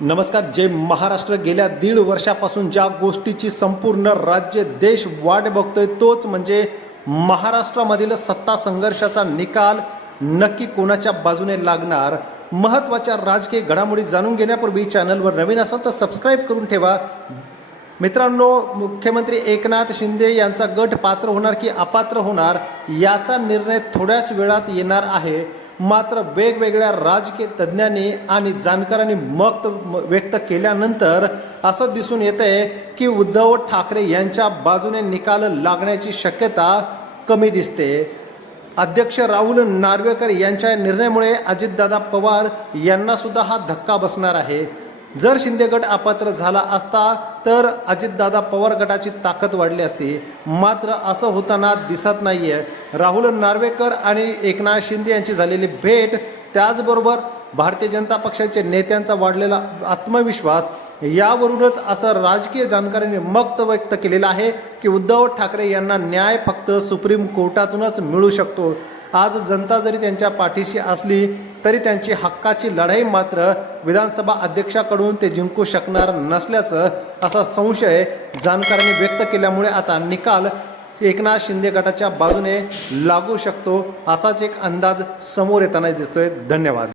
नमस्कार जय महाराष्ट्र. गेल्या दीड वर्षापासून ज्या गोष्टीची संपूर्ण राज्य देश वाट बघतोय तोच म्हणजे महाराष्ट्रामधील सत्ता संघर्षाचा निकाल नक्की कोणाच्या बाजूने लागणार? महत्त्वाच्या राजकीय घडामोडी जाणून घेण्यापूर्वी चॅनलवर नवीन असाल तर सबस्क्राईब करून ठेवा. मित्रांनो मुख्यमंत्री एकनाथ शिंदे यांचा गट पात्र होणार की अपात्र होणार याचा निर्णय थोड्याच वेळात येणार आहे. मात्र वेगवेगळ्या राजकीय तज्ज्ञांनी आणि जाणकारांनी मत व्यक्त केल्यानंतर असं दिसून येत आहे की उद्धव ठाकरे यांच्या बाजूने निकाल लागण्याची शक्यता कमी दिसते. अध्यक्ष राहुल नार्वेकर यांच्या निर्णयामुळे अजितदादा पवार यांना सुद्धा हा धक्का बसणार आहे. जर शिंदे गट अपात्र झाला असता तर अजितदादा पवार गटाची ताकद वाढली असती. मात्र असं होताना दिसत नाही आहे राहुल नार्वेकर आणि एकनाथ शिंदे यांची झालेली भेट त्याचबरोबर भारतीय जनता पक्षाच्या नेत्यांचा वाढलेला आत्मविश्वास यावरूनच असं राजकीय जाणकारांनी मक्त व्यक्त केलेलं आहे की उद्धव ठाकरे यांना न्याय फक्त सुप्रीम कोर्टातूनच मिळू शकतो. आज जनता जरी त्यांच्या पाठीशी असली तरी त्यांची हक्काची लढाई मात्र विधानसभा अध्यक्षाकडून ते जिंकू शकणार नसल्याचं असा संशय जाणकारांनी व्यक्त केल्यामुळे आता निकाल एकनाथ शिंदे गटाच्या बाजूने लागू शकतो असाच एक अंदाज समोर येताना दिसतोय. धन्यवाद.